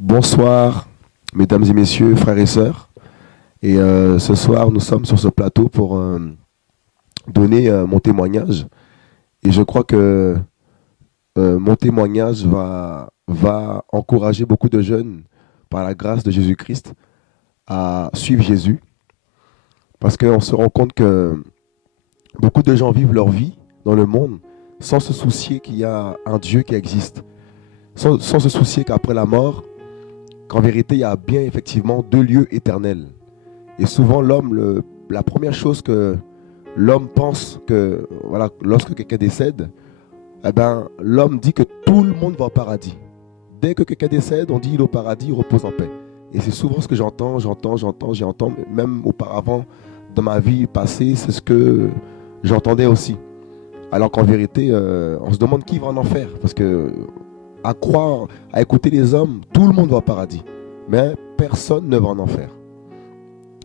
Bonsoir, mesdames et messieurs, frères et sœurs. Ce soir, nous sommes sur ce plateau pour donner mon témoignage. Et je crois que mon témoignage va encourager beaucoup de jeunes, par la grâce de Jésus-Christ, à suivre Jésus. Parce qu'on se rend compte que beaucoup de gens vivent leur vie dans le monde sans se soucier qu'il y a un Dieu qui existe, sans se soucier qu'après la mort, qu'en vérité, il y a bien effectivement deux lieux éternels. Et souvent, la première chose que l'homme pense que, voilà, lorsque quelqu'un décède, eh ben, l'homme dit que tout le monde va au paradis. Dès que quelqu'un décède, on dit il est au paradis, il repose en paix. Et c'est souvent ce que j'entends, même auparavant, dans ma vie passée, c'est ce que j'entendais aussi. Alors qu'en vérité, on se demande qui va en enfer. Parce que, à croire, à écouter les hommes, tout le monde va au paradis. Mais personne ne va en enfer.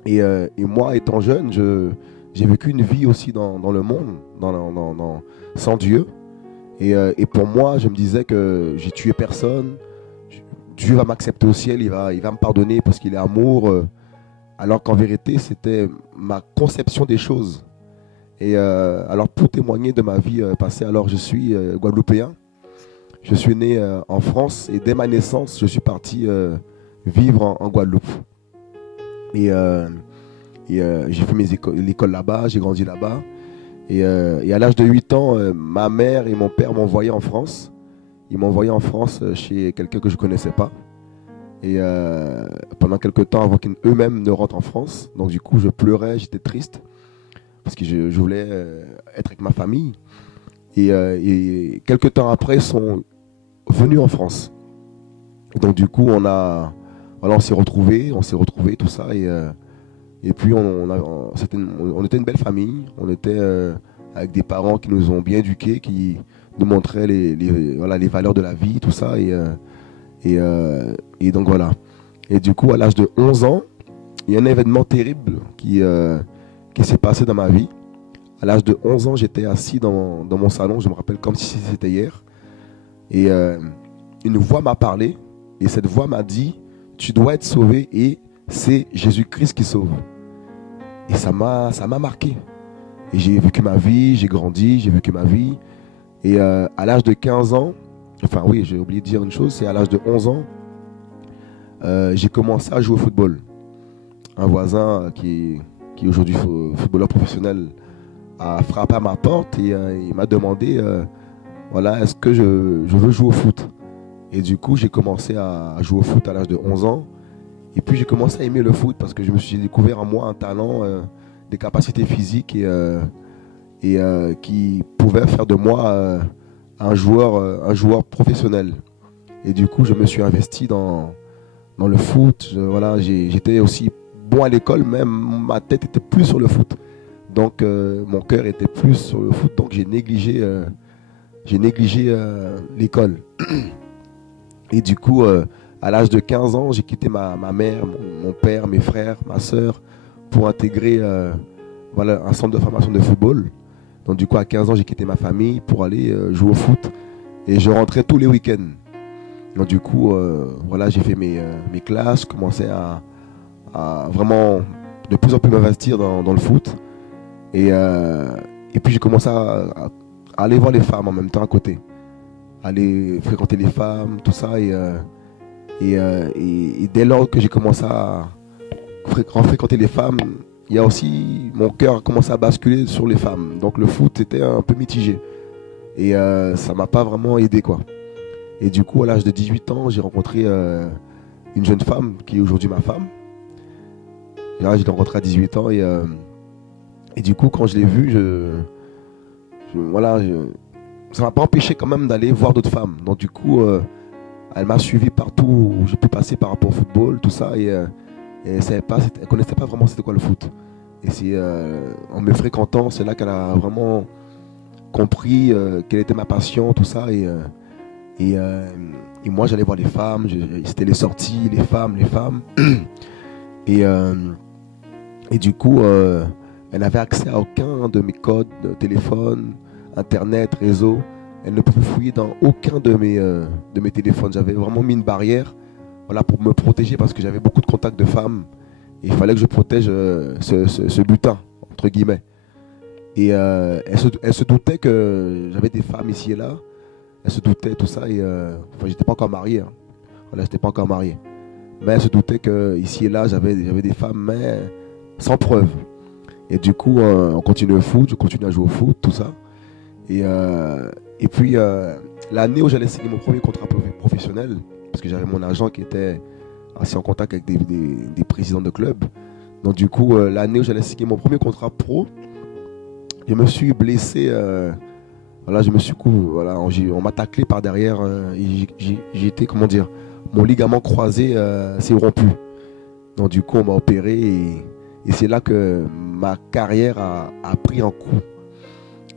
Et moi, étant jeune, j'ai vécu une vie aussi dans le monde, sans Dieu. Et pour moi, je me disais que j'ai tué personne. Dieu va m'accepter au ciel, il va me pardonner parce qu'il est amour. Alors qu'en vérité, c'était ma conception des choses. Alors, pour témoigner de ma vie passée, alors je suis guadeloupéen. Je suis né en France et dès ma naissance, je suis parti vivre en Guadeloupe. Et, euh, j'ai fait l'école là-bas, j'ai grandi là-bas. Et à l'âge de 8 ans, ma mère et mon père m'envoyaient en France. Ils m'envoyaient en France chez quelqu'un que je ne connaissais pas. Pendant quelques temps avant qu'eux-mêmes ne rentrent en France. Donc du coup, je pleurais, j'étais triste. Parce que je voulais être avec ma famille. Et quelques temps après, ils sont venus en France. Et donc du coup, voilà, on s'est retrouvés, tout ça. Et puis, on était une belle famille. On était avec des parents qui nous ont bien éduqués, qui nous montraient voilà, les valeurs de la vie, tout ça. Et donc, voilà. Et du coup, à l'âge de 11 ans, il y a un événement terrible qui s'est passé dans ma vie. À l'âge de 11 ans, j'étais assis dans mon salon, je me rappelle comme si c'était hier. Et une voix m'a parlé. Et cette voix m'a dit, tu dois être sauvé et c'est Jésus-Christ qui sauve. Et ça m'a marqué. Et j'ai vécu ma vie, j'ai grandi, j'ai vécu ma vie. Et à l'âge de 15 ans, enfin oui, j'ai oublié de dire une chose, c'est à l'âge de 11 ans, j'ai commencé à jouer au football. Un voisin qui est aujourd'hui footballeur professionnel a frappé à ma porte et il m'a demandé, voilà, est-ce que je veux jouer au foot. Et du coup, j'ai commencé à jouer au foot à l'âge de 11 ans. Et puis j'ai commencé à aimer le foot parce que je me suis découvert en moi un talent, des capacités physiques qui pouvaient faire de moi un joueur professionnel. Et du coup, je me suis investi dans le foot. Voilà, j'étais aussi bon à l'école, même ma tête était plus sur le foot. Donc mon cœur était plus sur le foot, donc j'ai négligé l'école. Et du coup, à l'âge de 15 ans, j'ai quitté ma mère, mon père, mes frères, ma soeur, pour intégrer voilà, un centre de formation de football. Donc du coup, à 15 ans, j'ai quitté ma famille pour aller jouer au foot. Et je rentrais tous les week-ends. Donc du coup, voilà, j'ai fait mes classes, je commençais à vraiment de plus en plus m'investir dans le foot. Et puis j'ai commencé à aller voir les femmes en même temps à côté. Aller fréquenter les femmes, tout ça. Et dès lors que j'ai commencé à fréquenter les femmes, il y a aussi mon cœur a commencé à basculer sur les femmes. Donc le foot était un peu mitigé. Et ça m'a pas vraiment aidé, quoi. Et du coup, à l'âge de 18 ans, j'ai rencontré une jeune femme qui est aujourd'hui ma femme. Là, je l'ai rencontrée à 18 ans et du coup, quand je l'ai vue, voilà, ça m'a pas empêché quand même d'aller voir d'autres femmes. Donc du coup, elle m'a suivi partout où j'ai pu passer par rapport au football, tout ça. Et elle connaissait pas vraiment c'était quoi le foot. Et c'est en me fréquentant, c'est là qu'elle a vraiment compris quelle était ma passion, tout ça. Et, euh, et moi, j'allais voir les femmes, c'était les sorties, les femmes, les femmes. Et, euh, et du coup, elle n'avait accès à aucun de mes codes de téléphone, internet, réseau. Elle ne pouvait fouiller dans aucun de mes téléphones. J'avais vraiment mis une barrière voilà, pour me protéger parce que j'avais beaucoup de contacts de femmes. Et il fallait que je protège ce butin, entre guillemets. Et elle se doutait que j'avais des femmes ici et là. Elle se doutait, tout ça. Et enfin, j'étais pas encore marié. Hein. Voilà, j'étais pas encore marié. Mais elle se doutait que ici et là, j'avais des femmes, mais sans preuve. Et du coup, on continue le foot, je continue à jouer au foot, tout ça. Et puis, l'année où j'allais signer mon premier contrat professionnel, parce que j'avais mon agent qui était assez en contact avec des présidents de club. Donc du coup, l'année où j'allais signer mon premier contrat pro, je me suis blessé. Voilà, je me suis voilà, on m'a taclé par derrière. J'ai été, comment dire, mon ligament croisé s'est rompu. Donc du coup, on m'a opéré et c'est là que ma carrière a pris un coup.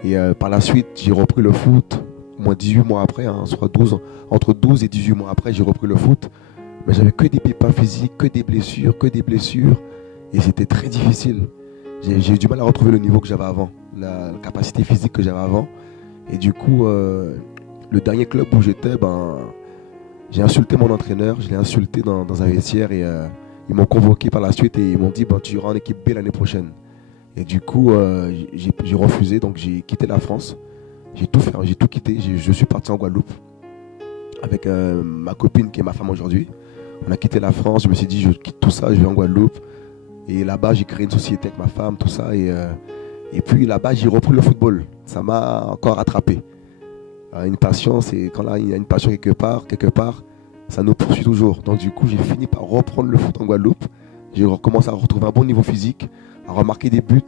Et par la suite, j'ai repris le foot, au moins 18 mois après, hein, soit 12, entre 12 et 18 mois après, j'ai repris le foot. Mais j'avais que des pépins physiques, que des blessures, que des blessures. Et c'était très difficile. J'ai eu du mal à retrouver le niveau que j'avais avant, la capacité physique que j'avais avant. Et du coup, le dernier club où j'étais, j'ai insulté mon entraîneur, je l'ai insulté dans un vestiaire et ils m'ont convoqué par la suite et ils m'ont dit tu iras en équipe B l'année prochaine. Et du coup, j'ai refusé, donc j'ai quitté la France. J'ai tout fait, j'ai tout quitté. Je suis parti en Guadeloupe avec ma copine qui est ma femme aujourd'hui. On a quitté la France, je me suis dit je quitte tout ça, je vais en Guadeloupe. Et là-bas, j'ai créé une société avec ma femme, tout ça. Et puis là-bas, j'ai repris le football. Ça m'a encore rattrapé. Une passion, c'est quand là, il y a une passion quelque part, ça nous poursuit toujours. Donc du coup, j'ai fini par reprendre le foot en Guadeloupe. J'ai recommencé à retrouver un bon niveau physique, à remarquer des buts,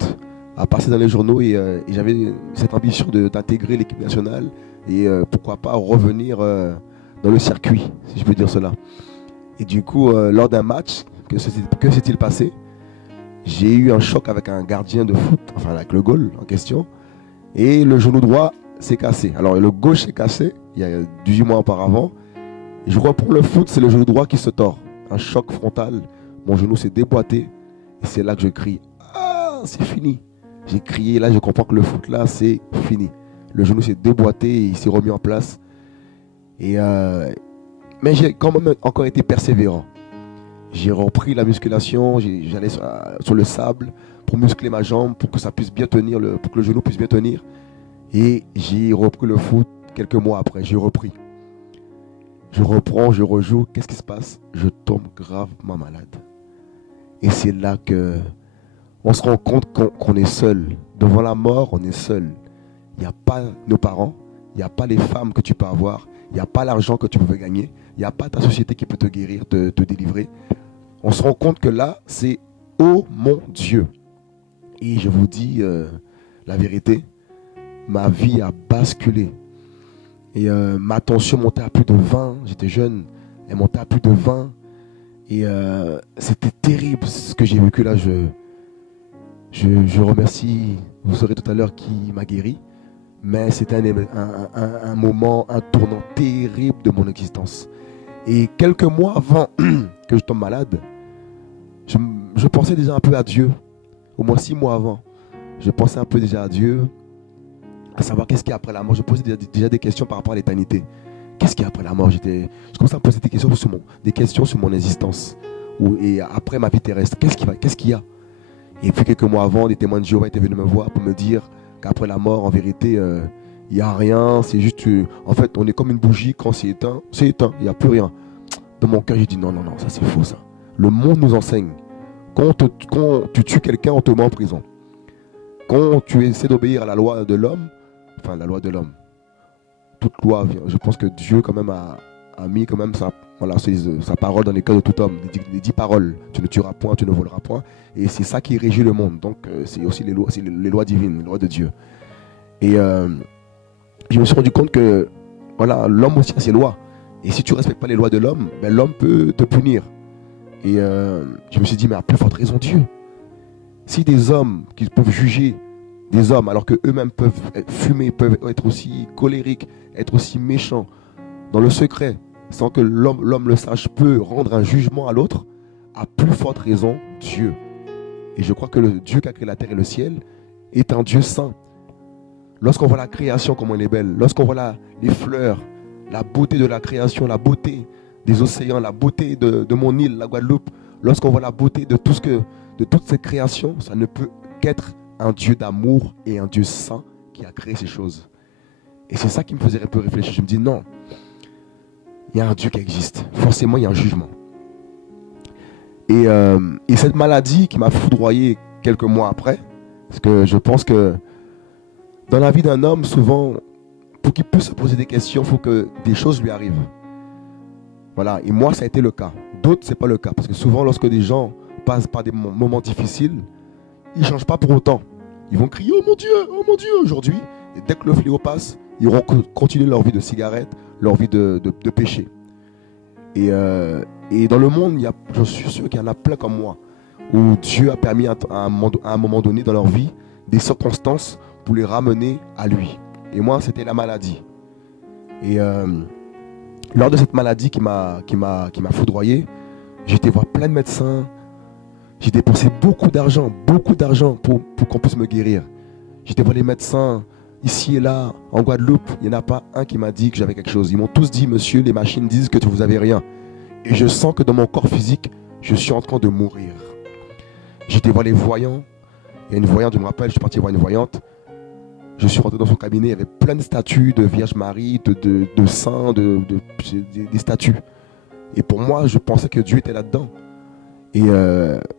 à passer dans les journaux. Et j'avais cette ambition d'intégrer l'équipe nationale et pourquoi pas revenir dans le circuit, si je peux dire cela. Et du coup, lors d'un match, que s'est-il passé? J'ai eu un choc avec un gardien de foot, enfin avec le goal en question, et le genou droit s'est cassé. Alors le gauche s'est cassé, il y a 18 mois auparavant. Et je crois pour le foot, c'est le genou droit qui se tord. Un choc frontal, mon genou s'est déboîté, et c'est là que je crie, ah, c'est fini. J'ai crié, là je comprends que le foot là, c'est fini. Le genou s'est déboîté, et il s'est remis en place. Et mais j'ai quand même encore été persévérant. J'ai repris la musculation, j'allais sur le sable pour muscler ma jambe, pour que ça puisse bien tenir, pour que le genou puisse bien tenir. Et j'ai repris le foot quelques mois après, j'ai repris. Je reprends, je rejoue, qu'est-ce qui se passe? Je tombe gravement malade. Et c'est là que on se rend compte qu'on est seul. Devant la mort, on est seul. Il n'y a pas nos parents, il n'y a pas les femmes que tu peux avoir, il n'y a pas l'argent que tu peux gagner, il n'y a pas ta société qui peut te guérir, te délivrer. On se rend compte que là, c'est « Oh mon Dieu !» Et je vous dis la vérité, ma vie a basculé. Et ma tension montait à plus de 20, j'étais jeune, elle montait à plus de 20. Et c'était terrible ce que j'ai vécu là. Je remercie, vous saurez tout à l'heure qui m'a guéri. Mais c'était un moment, un tournant terrible de mon existence. Et quelques mois avant que je tombe malade, je pensais déjà un peu à Dieu. Au moins 6 mois avant, je pensais un peu déjà à Dieu, à savoir qu'est-ce qu'il y a après la mort. Je posais déjà des questions par rapport à l'éternité. Qu'est-ce qu'il y a après la mort? Je commençais à me poser des questions sur mon existence. Et après ma vie terrestre, qu'est-ce qu'il y a? Et puis quelques mois avant, des témoins de Jéhovah étaient venus me voir pour me dire qu'après la mort, en vérité, il n'y a rien. C'est juste, en fait, on est comme une bougie, quand c'est éteint, il n'y a plus rien. Dans mon cœur, j'ai dit non, ça c'est faux ça. Le monde nous enseigne. Quand tu tues quelqu'un, on te met en prison. Quand tu essaies d'obéir à la loi de l'homme, enfin la loi de l'homme, toute loi vient. Je pense que Dieu quand même a mis quand même sa parole dans les cœurs de tout homme. Les 10 paroles. Tu ne tueras point, tu ne voleras point. Et c'est ça qui régit le monde. Donc c'est aussi les lois divines, les lois de Dieu. Et je me suis rendu compte que voilà, l'homme aussi a ses lois. Et si tu ne respectes pas les lois de l'homme, ben, l'homme peut te punir. Et je me suis dit, mais à plus forte raison Dieu. Si des hommes qui peuvent juger des hommes alors qu'eux-mêmes peuvent fumer, peuvent être aussi colériques, être aussi méchants, dans le secret, sans que l'homme le sache, peut rendre un jugement à l'autre, à plus forte raison Dieu. Et je crois que le Dieu qui a créé la terre et le ciel est un Dieu saint. Lorsqu'on voit la création, comment elle est belle, lorsqu'on voit les fleurs, la beauté de la création, la beauté des océans, la beauté de mon île, la Guadeloupe, lorsqu'on voit la beauté de de toute cette création, ça ne peut qu'être un Dieu d'amour et un Dieu saint qui a créé ces choses. Et c'est ça qui me faisait un peu réfléchir. Je me dis non, il y a un Dieu qui existe. Forcément, il y a un jugement. Et cette maladie qui m'a foudroyé quelques mois après, parce que je pense que dans la vie d'un homme, souvent, pour qu'il puisse se poser des questions, il faut que des choses lui arrivent. Voilà, et moi, ça a été le cas. D'autres, ce n'est pas le cas. Parce que souvent, lorsque des gens passent par des moments difficiles, ils ne changent pas pour autant. Ils vont crier oh mon Dieu, aujourd'hui. Et dès que le fléau passe, ils vont continuer leur vie de cigarette, leur vie de péché. Et dans le monde, je suis sûr qu'il y en a plein comme moi, où Dieu a permis à un moment donné dans leur vie des circonstances pour les ramener à lui. Et moi, c'était la maladie. Et lors de cette maladie qui m'a foudroyé, j'ai été voir plein de médecins. J'ai dépensé beaucoup d'argent pour qu'on puisse me guérir. J'étais voir les médecins ici et là, en Guadeloupe. Il n'y en a pas un qui m'a dit que j'avais quelque chose. Ils m'ont tous dit, monsieur, les machines disent que vous n'avez rien. Et je sens que dans mon corps physique, je suis en train de mourir. J'étais voir les voyants. Il y a une voyante, je me rappelle, je suis parti voir une voyante. Je suis rentré dans son cabinet, il y avait plein de statues de Vierge Marie, de saints, des statues. Et pour moi, je pensais que Dieu était là-dedans. Et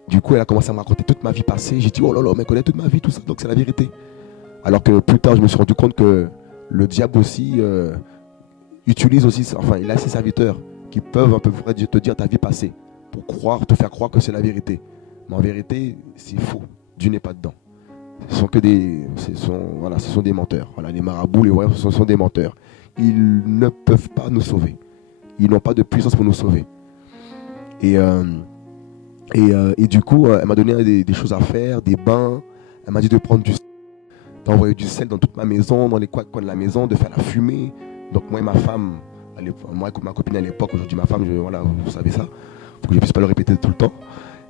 du coup, elle a commencé à me raconter toute ma vie passée. J'ai dit, oh là là, mais elle connaît toute ma vie, tout ça, donc c'est la vérité. Alors que plus tard, je me suis rendu compte que le diable aussi utilise aussi, enfin, il a ses serviteurs qui peuvent un peu te dire ta vie passée pour te faire croire que c'est la vérité. Mais en vérité, c'est faux. Dieu n'est pas dedans. Ce sont des menteurs. Voilà, les marabouts, les voyants, ce sont des menteurs. Ils ne peuvent pas nous sauver. Ils n'ont pas de puissance pour nous sauver. Et du coup, elle m'a donné des choses à faire, des bains. Elle m'a dit de prendre d'envoyer du sel dans toute ma maison, dans les coins de la maison, de faire la fumée. Donc moi et ma femme, ma copine à l'époque, aujourd'hui ma femme, voilà, vous savez ça, pour que je ne puisse pas le répéter tout le temps.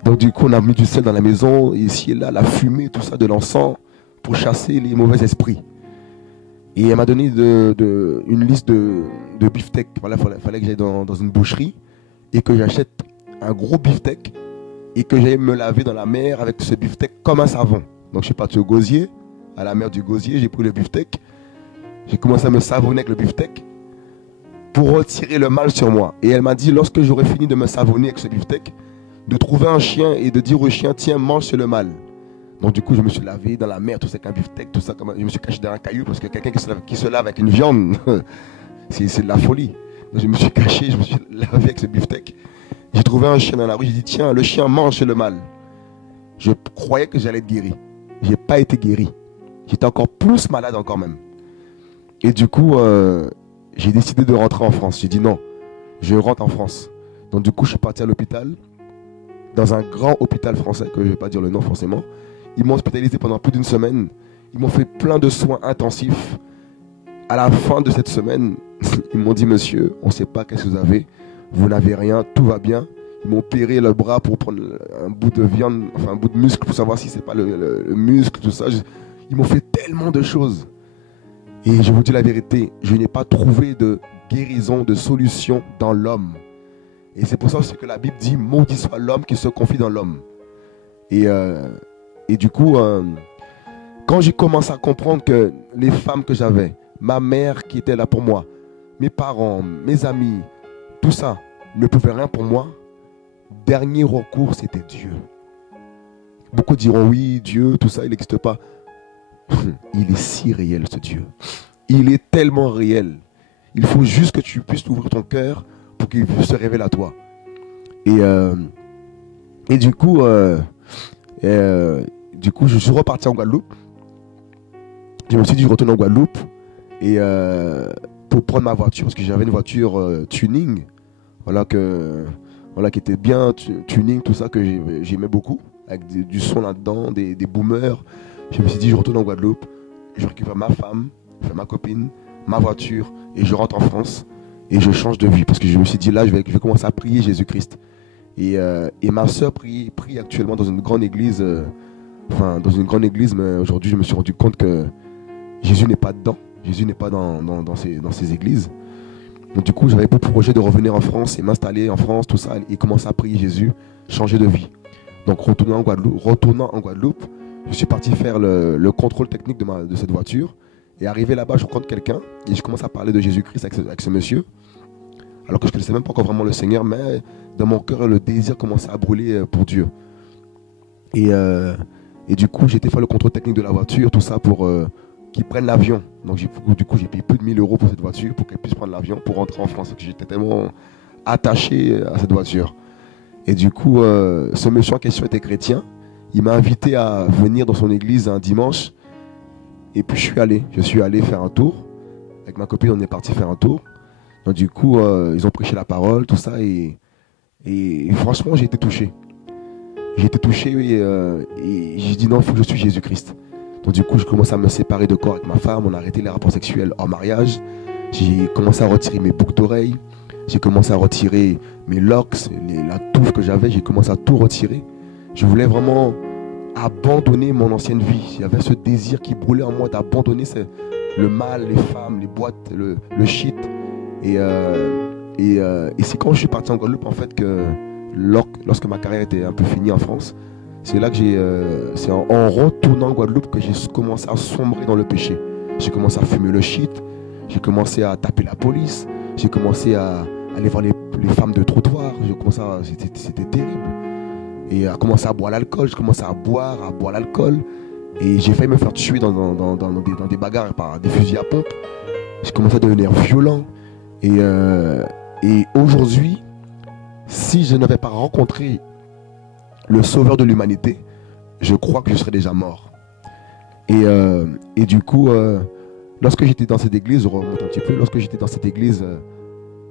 Donc du coup, on a mis du sel dans la maison, ici et là, la fumée, tout ça, de l'encens, pour chasser les mauvais esprits. Et elle m'a donné une liste de beefsteak. Voilà, fallait que j'aille dans une boucherie et que j'achète un gros beefsteak et que j'aille me laver dans la mer avec ce beefsteak comme un savon. Donc je suis parti au Gosier, à la mer du Gosier, j'ai pris le beefsteak, j'ai commencé à me savonner avec le beefsteak pour retirer le mal sur moi. Et elle m'a dit, lorsque j'aurai fini de me savonner avec ce beefsteak, de trouver un chien et de dire au chien, tiens, mange sur le mal. Donc du coup, je me suis lavé dans la mer, tout ça avec un beefsteak, tout ça, je me suis caché dans un caillou parce que quelqu'un qui se lave avec une viande, c'est de la folie. Donc je me suis caché, je me suis lavé avec ce beefsteak. J'ai trouvé un chien dans la rue, j'ai dit, tiens, le chien mange sur le mal. Je croyais que j'allais être guéri. Je n'ai pas été guéri. J'étais encore plus malade encore même. Et du coup, j'ai décidé de rentrer en France. J'ai dit non, je rentre en France. Donc du coup, je suis parti à l'hôpital, dans un grand hôpital français, que je ne vais pas dire le nom forcément. Ils m'ont hospitalisé pendant plus d'une semaine. Ils m'ont fait plein de soins intensifs. À la fin de cette semaine, ils m'ont dit, monsieur, on ne sait pas qu'est-ce que vous avez. Vous n'avez rien, tout va bien. Ils m'ont opéré le bras pour prendre un bout de viande, enfin un bout de muscle, pour savoir si c'est pas le muscle, tout ça. Ils m'ont fait tellement de choses. Et je vous dis la vérité, je n'ai pas trouvé de guérison, de solution dans l'homme. Et c'est pour ça aussi que la Bible dit, maudit soit l'homme qui se confie dans l'homme. Et du coup, quand j'ai commencé à comprendre que les femmes que j'avais, ma mère qui était là pour moi, mes parents, mes amis, tout ça ne pouvait rien pour moi, dernier recours, c'était Dieu. Beaucoup diront oui, Dieu, tout ça, il n'existe pas. Il est si réel, ce Dieu. Il est tellement réel. Il faut juste que tu puisses ouvrir ton cœur pour qu'il se révèle à toi. Et du coup, je suis reparti en Guadeloupe. Je me suis dit, je retourne en Guadeloupe et pour prendre ma voiture, parce que j'avais une voiture tuning, qui était bien tuning, tout ça, que j'aimais beaucoup, avec du son là-dedans, des boomers. Je me suis dit, je retourne en Guadeloupe, je récupère ma femme, ma copine, ma voiture, et je rentre en France, et je change de vie, parce que je me suis dit, là, je vais commencer à prier Jésus-Christ. Et ma soeur prie actuellement dans une grande église, mais aujourd'hui, je me suis rendu compte que Jésus n'est pas dedans. Jésus n'est pas dans ces églises. Donc du coup, j'avais pour projet de revenir en France et m'installer en France, tout ça, et commencer à prier Jésus, changer de vie. Donc retournant en Guadeloupe, je suis parti faire le contrôle technique de cette voiture. Et arrivé là-bas, je rencontre quelqu'un et je commence à parler de Jésus-Christ avec ce monsieur. Alors que je ne connaissais même pas encore vraiment le Seigneur, mais dans mon cœur, le désir commençait à brûler pour Dieu. Et, euh, et du coup, j'ai été faire le contrôle technique de la voiture, tout ça pour qu'ils prennent l'avion. Donc du coup, j'ai payé plus de 1000 euros pour cette voiture pour qu'elle puisse prendre l'avion pour rentrer en France. J'étais tellement attaché à cette voiture. Et du coup, ce monsieur en question était chrétien. Il m'a invité à venir dans son église un dimanche. Et puis je suis allé faire un tour. Avec ma copine, on est parti faire un tour. Donc du coup, ils ont prêché la parole, tout ça. Et franchement, j'ai été touché. J'ai été touché et j'ai dit non, il faut que je suis Jésus-Christ. Donc du coup, je commence à me séparer de corps avec ma femme. On a arrêté les rapports sexuels hors mariage. J'ai commencé à retirer mes boucles d'oreilles. J'ai commencé à retirer mes locks, la touffe que j'avais. J'ai commencé à tout retirer. Je voulais vraiment abandonner mon ancienne vie. Il y avait ce désir qui brûlait en moi d'abandonner le mal, les femmes, les boîtes, le shit. Et c'est quand je suis parti en Guadeloupe, en fait, que lorsque ma carrière était un peu finie en France, c'est là que c'est en retournant en Guadeloupe que j'ai commencé à sombrer dans le péché. J'ai commencé à fumer le shit, j'ai commencé à taper la police, j'ai commencé à aller voir les femmes de trottoir, c'était terrible. Et à commencer à boire l'alcool, je commençais à boire l'alcool. Et j'ai failli me faire tuer dans des bagarres par des fusils à pompe. J'ai commencé à devenir violent. Et aujourd'hui, si je n'avais pas rencontré le sauveur de l'humanité, je crois que je serais déjà mort. Et du coup, lorsque j'étais dans cette église, je remonte un petit peu, lorsque j'étais dans cette église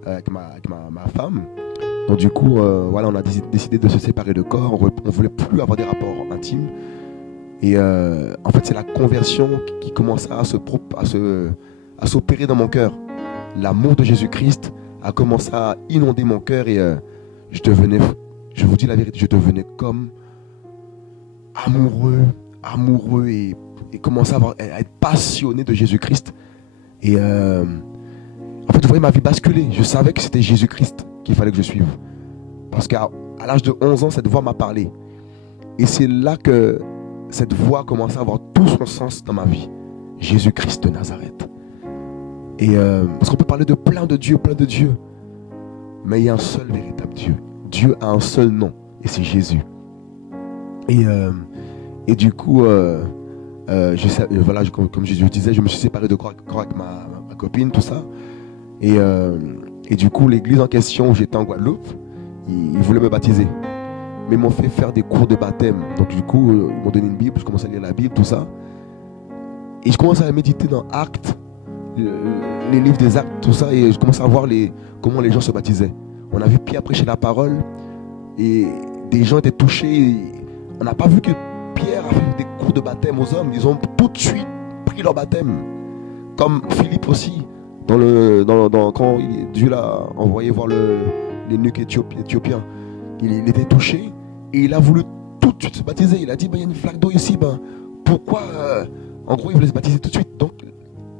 avec ma femme, donc du coup, voilà, on a décidé de se séparer de corps, on ne voulait plus avoir des rapports intimes. Et en fait, c'est la conversion qui commença à s'opérer dans mon cœur. L'amour de Jésus-Christ a commencé à inonder mon cœur et je vous dis la vérité, je devenais comme amoureux et commençais à être passionné de Jésus-Christ. Et en fait, vous voyez ma vie basculer. Je savais que c'était Jésus-Christ qu'il fallait que je suive. Parce qu'à l'âge de 11 ans, cette voix m'a parlé. Et c'est là que cette voix a commencé à avoir tout son sens dans ma vie. Jésus-Christ de Nazareth. Et parce qu'on peut parler de plein de dieux. Mais il y a un seul véritable Dieu. Dieu a un seul nom. Et c'est Jésus. Et du coup, voilà, comme je disais, je me suis séparé de corps avec ma copine, tout ça. Et du coup, l'église en question où j'étais en Guadeloupe, ils voulaient me baptiser. Mais ils m'ont fait faire des cours de baptême. Donc du coup, ils m'ont donné une Bible, je commence à lire la Bible, tout ça. Et je commence à méditer dans Actes, les livres des Actes, tout ça. Et je commence à voir comment les gens se baptisaient. On a vu Pierre prêcher la parole. Et des gens étaient touchés. On n'a pas vu que Pierre a fait des cours de baptême aux hommes. Ils ont tout de suite pris leur baptême. Comme Philippe aussi. Quand Dieu l'a envoyé voir l'énuque éthiopien, il était touché et il a voulu tout de suite se baptiser. Il a dit, il y a une flaque d'eau ici, pourquoi en gros il voulait se baptiser tout de suite. Donc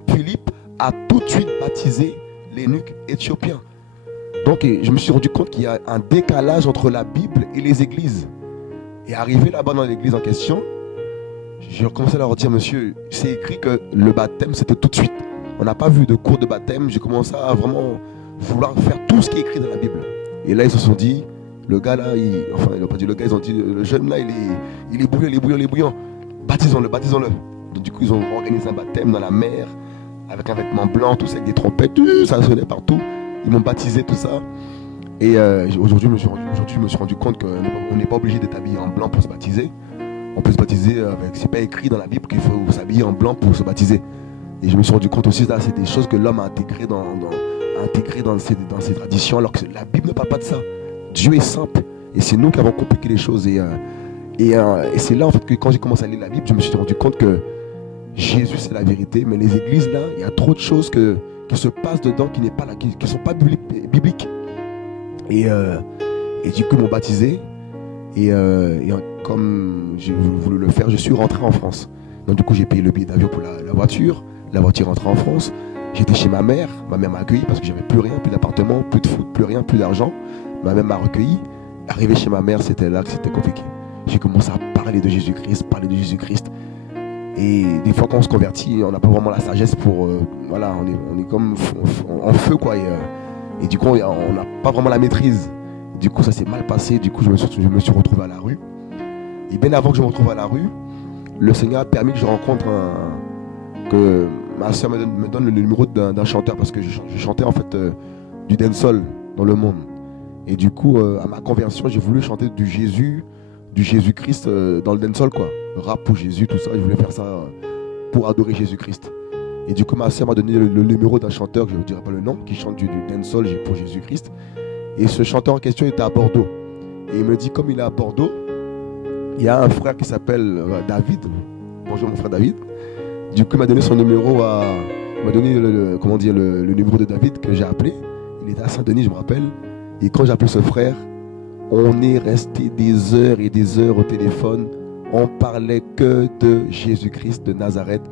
Philippe a tout de suite baptisé l'énuque éthiopien. Donc je me suis rendu compte qu'il y a un décalage entre la Bible et les églises. Et arrivé là-bas dans l'église en question, j'ai commencé à leur dire, monsieur, c'est écrit que le baptême c'était tout de suite. On n'a pas vu de cours de baptême. J'ai commencé à vraiment vouloir faire tout ce qui est écrit dans la Bible. Et là, ils se sont dit, le gars là, ils n'ont pas dit le gars, ils ont dit, le jeune là, il est bouillant. Baptisons-le. Donc du coup, ils ont organisé un baptême dans la mer, avec un vêtement blanc, tout ça, avec des trompettes, tout, ça sonnait partout. Ils m'ont baptisé, tout ça. Et aujourd'hui, je me suis rendu compte qu'on n'est pas obligé d'être habillé en blanc pour se baptiser. On peut se baptiser avec, c'est pas écrit dans la Bible qu'il faut s'habiller en blanc pour se baptiser. Et je me suis rendu compte aussi que c'est des choses que l'homme a intégrées dans ses traditions, alors que la Bible ne parle pas de ça. Dieu est simple. Et c'est nous qui avons compliqué les choses. Et c'est là en fait que quand j'ai commencé à lire la Bible, je me suis rendu compte que Jésus c'est la vérité. Mais les églises là, il y a trop de choses qui se passent dedans qui ne sont pas bibliques. Et du coup ils m'ont baptisé. Et comme j'ai voulu le faire, je suis rentré en France. Donc du coup j'ai payé le billet d'avion pour la voiture. La voiture rentre en France. J'étais chez ma mère m'a accueilli parce que j'avais plus rien, plus d'appartement, plus de foot, plus rien, plus d'argent. Ma mère m'a recueilli. Arrivé chez ma mère, c'était là que c'était compliqué. J'ai commencé à parler de Jésus-Christ, parler de Jésus-Christ. Et des fois quand on se convertit, on n'a pas vraiment la sagesse pour... voilà, on est comme en feu quoi. Et du coup, on n'a pas vraiment la maîtrise. Du coup, ça s'est mal passé. Du coup, je me suis retrouvé à la rue. Et bien avant que je me retrouve à la rue, le Seigneur a permis que je rencontre que ma soeur me donne le numéro d'un chanteur parce que je chantais en fait du dancehall dans le monde. Et du coup, à ma conversion, j'ai voulu chanter du Jésus-Christ dans le dancehall quoi. Rap pour Jésus, tout ça. Je voulais faire ça pour adorer Jésus-Christ. Et du coup, ma soeur m'a donné le numéro d'un chanteur, je ne dirai pas le nom, qui chante du dancehall pour Jésus-Christ. Et ce chanteur en question était à Bordeaux. Et il me dit, comme il est à Bordeaux, il y a un frère qui s'appelle David. Bonjour mon frère David. Du coup, il m'a donné son numéro il m'a donné le numéro de David que j'ai appelé. Il était à Saint-Denis, je me rappelle. Et quand j'ai appelé ce frère, on est resté des heures et des heures au téléphone. On parlait que de Jésus-Christ de Nazareth.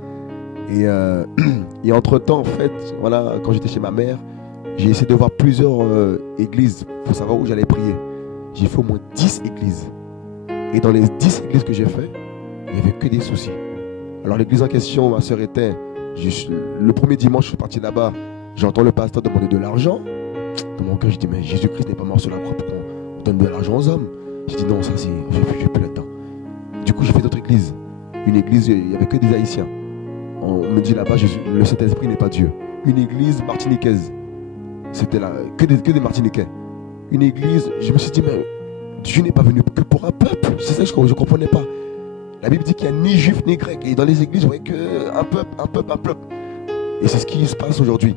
Et entre-temps, en fait, voilà, quand j'étais chez ma mère, j'ai essayé de voir plusieurs églises pour savoir où j'allais prier. J'ai fait au moins 10 églises. Et dans les 10 églises que j'ai fait, il n'y avait que des soucis. Alors l'église en question, ma soeur était... le premier dimanche, je suis parti là-bas, j'entends le pasteur demander de l'argent. Dans mon cœur, je dis, mais Jésus-Christ n'est pas mort sur la croix pour qu'on donne de l'argent aux hommes. J'ai dit, non, ça c'est... Je n'ai plus là-dedans. Du coup, j'ai fait d'autres églises. Une église, il n'y avait que des Haïtiens. On me dit là-bas, le Saint-Esprit n'est pas Dieu. Une église martiniquaise. C'était là, que des Martiniquais. Une église, je me suis dit, mais Dieu n'est pas venu que pour un peuple. C'est ça que je ne comprenais pas. La Bible dit qu'il n'y a ni juif ni grec. Et dans les églises, vous voyez qu'un peuple. Et c'est ce qui se passe aujourd'hui.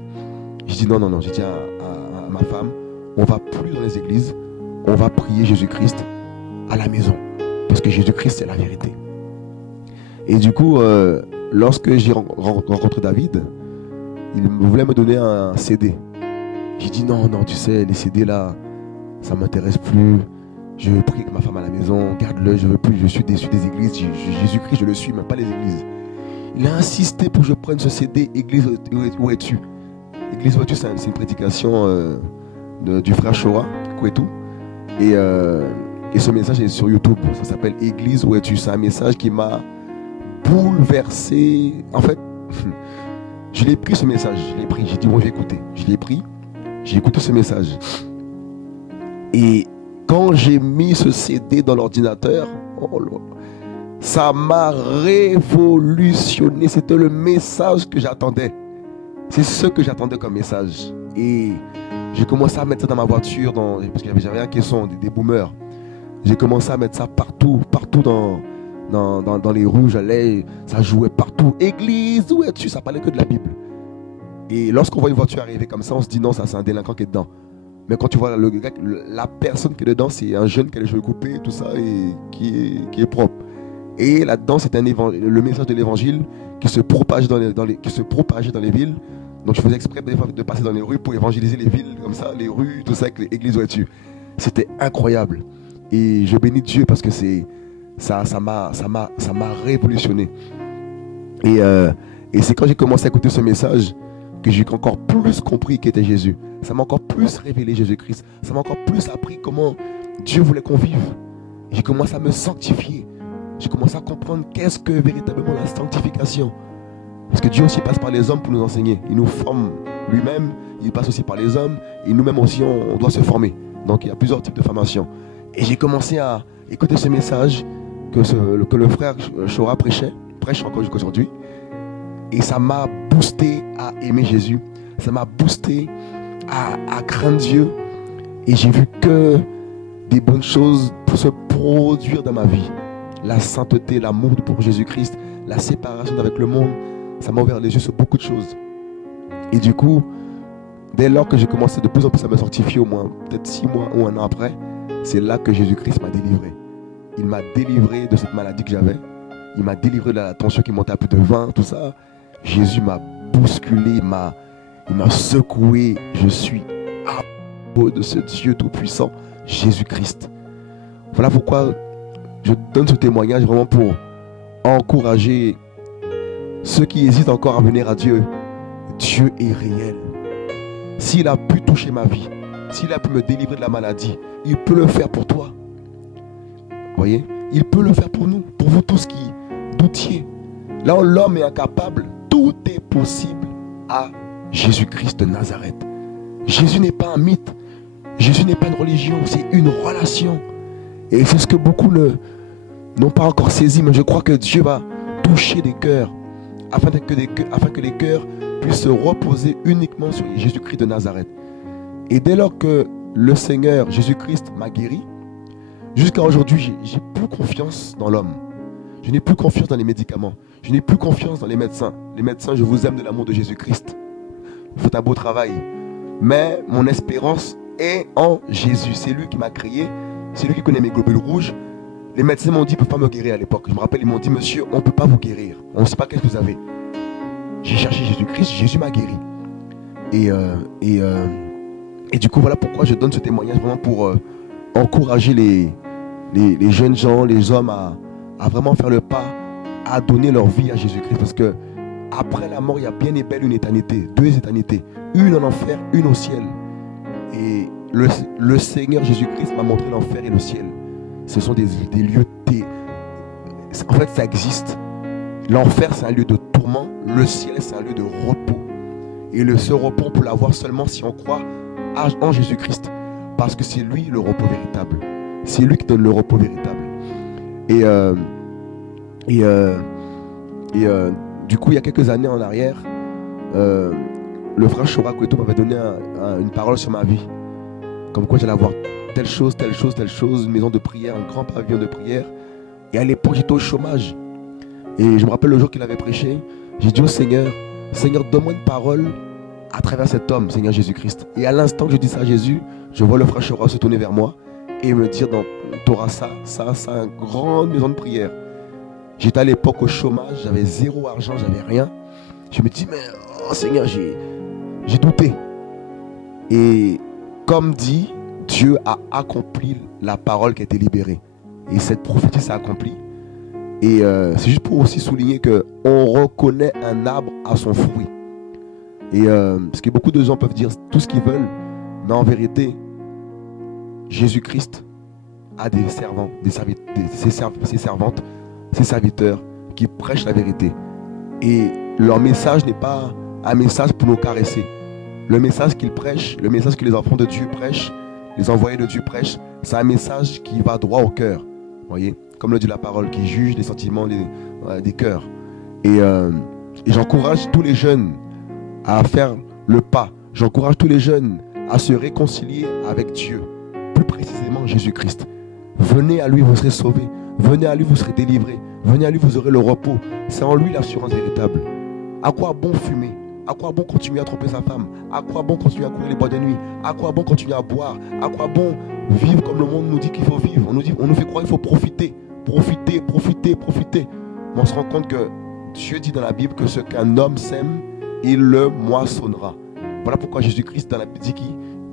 Je dis non. J'ai dit à ma femme, on ne va plus dans les églises. On va prier Jésus-Christ à la maison. Parce que Jésus-Christ, c'est la vérité. Et du coup, lorsque j'ai rencontré David, il voulait me donner un CD. J'ai dit non, tu sais, les CD là, ça ne m'intéresse plus. Je prie avec ma femme à la maison, garde-le, je veux plus, je suis déçu des églises. Jésus-Christ, je le suis, mais pas les églises. Il a insisté pour que je prenne ce CD, Église, où es-tu? Église, où es-tu, c'est une prédication du frère Chora, Kouetou. Et ce message est sur YouTube, ça s'appelle Église, où es-tu? C'est un message qui m'a bouleversé. En fait, je l'ai pris ce message, j'ai dit bon, je vais écouter. Je l'ai pris, j'ai écouté ce message. Et quand j'ai mis ce CD dans l'ordinateur, oh là, ça m'a révolutionné. C'était le message que j'attendais. C'est ce que j'attendais comme message. Et j'ai commencé à mettre ça dans ma voiture, parce que j'avais un caisson, des boomers. J'ai commencé à mettre ça partout dans les rues, j'allais, ça jouait partout. Église, où es-tu? Ça parlait que de la Bible. Et lorsqu'on voit une voiture arriver comme ça, on se dit non, ça c'est un délinquant qui est dedans. Mais quand tu vois la personne qui est dedans, c'est un jeune qui a les cheveux coupés, tout ça, et qui est propre. Et là-dedans, c'est le message de l'évangile qui se propageait dans les villes. Donc je faisais exprès de passer dans les rues pour évangéliser les villes, comme ça, les rues, tout ça, avec l'église où es-tu. C'était incroyable. Et je bénis Dieu parce que ça m'a révolutionné. Et c'est quand j'ai commencé à écouter ce message que j'ai encore plus compris qui était Jésus. Ça m'a encore plus révélé Jésus-Christ. Ça m'a encore plus appris comment Dieu voulait qu'on vive. J'ai commencé à me sanctifier. J'ai commencé à comprendre qu'est-ce que véritablement la sanctification. Parce que Dieu aussi passe par les hommes pour nous enseigner. Il nous forme lui-même, il passe aussi par les hommes. Et nous-mêmes aussi, on doit se former. Donc il y a plusieurs types de formation. Et j'ai commencé à écouter ce message que le frère Chora prêche encore jusqu'à aujourd'hui. Et ça m'a boosté à aimer Jésus. Ça m'a boosté à craindre Dieu. Et j'ai vu que des bonnes choses pour se produire dans ma vie. La sainteté, l'amour pour Jésus-Christ, la séparation avec le monde, ça m'a ouvert les yeux sur beaucoup de choses. Et du coup, dès lors que j'ai commencé de plus en plus à me sanctifier, au moins peut-être 6 mois ou 1 an après, c'est là que Jésus-Christ m'a délivré. Il m'a délivré de cette maladie que j'avais. Il m'a délivré de la tension qui montait à plus de 20, tout ça. Jésus m'a bousculé, il m'a secoué. Je suis amoureux de ce Dieu tout-puissant, Jésus-Christ. Voilà pourquoi je donne ce témoignage vraiment pour encourager ceux qui hésitent encore à venir à Dieu. Dieu est réel. S'il a pu toucher ma vie, s'il a pu me délivrer de la maladie, il peut le faire pour toi. Vous voyez? Il peut le faire pour nous, pour vous tous qui doutiez. Là où l'homme est incapable, tout est possible à Jésus-Christ de Nazareth. Jésus n'est pas un mythe. Jésus n'est pas une religion, c'est une relation. Et c'est ce que beaucoup n'ont pas encore saisi, mais je crois que Dieu va toucher des cœurs afin que les cœurs puissent se reposer uniquement sur Jésus-Christ de Nazareth. Et dès lors que le Seigneur Jésus-Christ m'a guéri, jusqu'à aujourd'hui, j'ai plus confiance dans l'homme. Je n'ai plus confiance dans les médicaments. Je n'ai plus confiance dans les médecins. Les médecins, je vous aime de l'amour de Jésus-Christ. Vous faites un beau travail. Mais mon espérance est en Jésus. C'est lui qui m'a créé. C'est lui qui connaît mes globules rouges. Les médecins m'ont dit, ils ne peuvent pas me guérir à l'époque. Je me rappelle, ils m'ont dit, monsieur, on ne peut pas vous guérir. On ne sait pas qu'est-ce que vous avez. J'ai cherché Jésus-Christ, Jésus m'a guéri. Et du coup, voilà pourquoi je donne ce témoignage vraiment pour encourager les jeunes gens, les hommes à vraiment faire le pas, à donner leur vie à Jésus-Christ. Parce que après la mort, il y a bien et belle une éternité, 2 éternités. Une en enfer, une au ciel. Et le Seigneur Jésus-Christ m'a montré l'enfer et le ciel. Ce sont des lieux... En fait, ça existe. L'enfer, c'est un lieu de tourment. Le ciel, c'est un lieu de repos. Et ce repos, on peut l'avoir seulement si on croit en Jésus-Christ. Parce que c'est lui le repos véritable. C'est lui qui donne le repos véritable. Du coup, il y a quelques années en arrière, le frère Chora Kweto m'avait donné une parole sur ma vie. Comme quoi j'allais avoir telle chose, telle chose, telle chose, une maison de prière, un grand pavillon de prière. Et à l'époque, j'étais au chômage. Et je me rappelle le jour qu'il avait prêché, j'ai dit au Seigneur, Seigneur, donne-moi une parole à travers cet homme, Seigneur Jésus-Christ. Et à l'instant que je dis ça à Jésus, je vois le frère Chora se tourner vers moi et me dire, tu auras ça, une grande maison de prière. J'étais à l'époque au chômage, j'avais 0 argent, j'avais rien. Je me dis, mais oh Seigneur, j'ai douté. Et comme dit, Dieu a accompli la parole qui a été libérée. Et cette prophétie s'est accomplie. Et c'est juste pour aussi souligner qu'on reconnaît un arbre à son fruit. Et parce que beaucoup de gens peuvent dire tout ce qu'ils veulent, mais en vérité, Jésus-Christ a des servants, ses servantes, ses serviteurs qui prêchent la vérité. Et leur message n'est pas un message pour nous caresser. Le message qu'ils prêchent, le message que les enfants de Dieu prêchent, les envoyés de Dieu prêchent, c'est un message qui va droit au cœur. Vous voyez, comme le dit la parole, qui juge les sentiments des cœurs. Et j'encourage tous les jeunes à faire le pas. J'encourage tous les jeunes à se réconcilier avec Dieu, plus précisément Jésus-Christ. Venez à lui, vous serez sauvés. Venez à lui, vous serez délivrés. Venez à lui, vous aurez le repos. C'est en lui l'assurance véritable. À quoi bon fumer? À quoi bon continuer à tromper sa femme? À quoi bon continuer à courir les bois de nuit? À quoi bon continuer à boire? À quoi bon vivre comme le monde nous dit qu'il faut vivre? On nous fait croire qu'il faut profiter. Profiter, profiter, profiter. Mais on se rend compte que Dieu dit dans la Bible que ce qu'un homme sème, il le moissonnera. Voilà pourquoi Jésus-Christ dans la Bible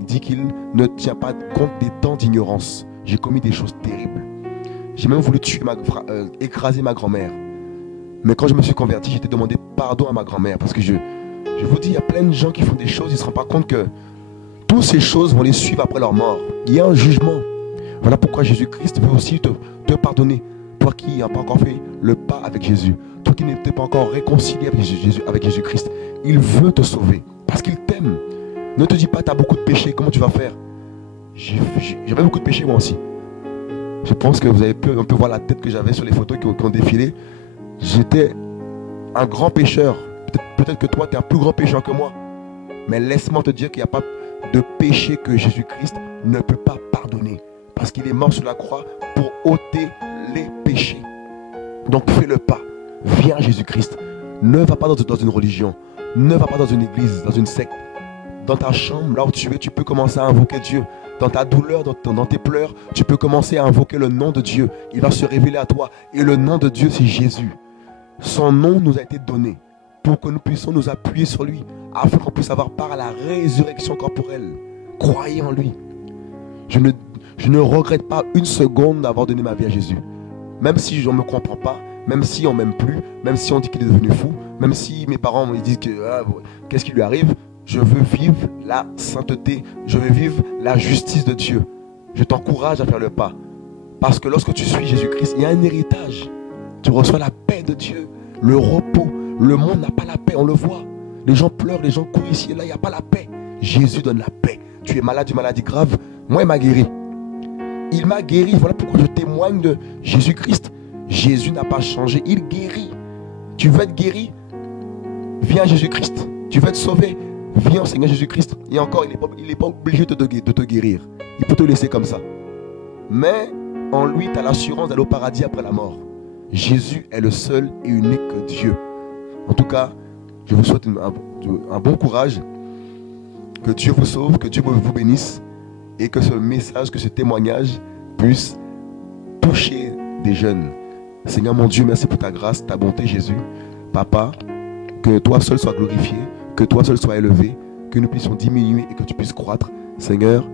dit qu'il ne tient pas compte des temps d'ignorance. J'ai commis des choses terribles. J'ai même voulu écraser ma grand-mère. Mais quand je me suis converti, j'ai demandé pardon à ma grand-mère. Parce que je vous dis, il y a plein de gens qui font des choses, ils ne se rendent pas compte que toutes ces choses vont les suivre après leur mort. Il y a un jugement. Voilà pourquoi Jésus-Christ veut aussi te pardonner. Toi qui n'as pas encore fait le pas avec Jésus. Toi qui n'es pas encore réconcilié avec Jésus-Christ. Il veut te sauver. Parce qu'il t'aime. Ne te dis pas, tu as beaucoup de péchés, comment tu vas faire? J'avais beaucoup de péchés moi aussi. Je pense que vous avez pu un peu voir la tête que j'avais sur les photos qui ont défilé. J'étais un grand pécheur. Peut-être que toi, tu es un plus grand pécheur que moi. Mais laisse-moi te dire qu'il n'y a pas de péché que Jésus-Christ ne peut pas pardonner. Parce qu'il est mort sur la croix pour ôter les péchés. Donc fais le pas. Viens à Jésus-Christ. Ne va pas dans une religion. Ne va pas dans une église, dans une secte. Dans ta chambre, là où tu es, tu peux commencer à invoquer Dieu. Dans ta douleur, dans tes pleurs, tu peux commencer à invoquer le nom de Dieu. Il va se révéler à toi. Et le nom de Dieu, c'est Jésus. Son nom nous a été donné pour que nous puissions nous appuyer sur lui, afin qu'on puisse avoir part à la résurrection corporelle. Croyez en lui. Je ne regrette pas une seconde d'avoir donné ma vie à Jésus. Même si je ne me comprends pas, même si on m'aime plus, même si on dit qu'il est devenu fou, même si mes parents me disent que qu'est-ce qui lui arrive, je veux vivre la sainteté, je veux vivre la justice de Dieu. Je t'encourage à faire le pas. Parce que lorsque tu suis Jésus-Christ, il y a un héritage. Tu reçois la paix de Dieu, le repos. Le monde n'a pas la paix, on le voit. Les gens pleurent, les gens courent ici et là, il n'y a pas la paix. Jésus donne la paix. Tu es malade d'une maladie grave, moi il m'a guéri. Il m'a guéri, voilà pourquoi je témoigne de Jésus-Christ. Jésus n'a pas changé, il guérit. Tu veux être guéri? Viens à Jésus-Christ. Tu veux être sauvé? Viens au Seigneur Jésus-Christ. Et encore, il n'est pas obligé de te guérir. Il peut te laisser comme ça. Mais en lui, tu as l'assurance d'aller au paradis après la mort. Jésus est le seul et unique Dieu. En tout cas, je vous souhaite un bon courage. Que Dieu vous sauve, que Dieu vous bénisse. Et que ce message, que ce témoignage puisse toucher des jeunes. Seigneur mon Dieu, merci pour ta grâce, ta bonté Jésus. Papa, que toi seul sois glorifié, que toi seul sois élevé, que nous puissions diminuer et que tu puisses croître. Seigneur,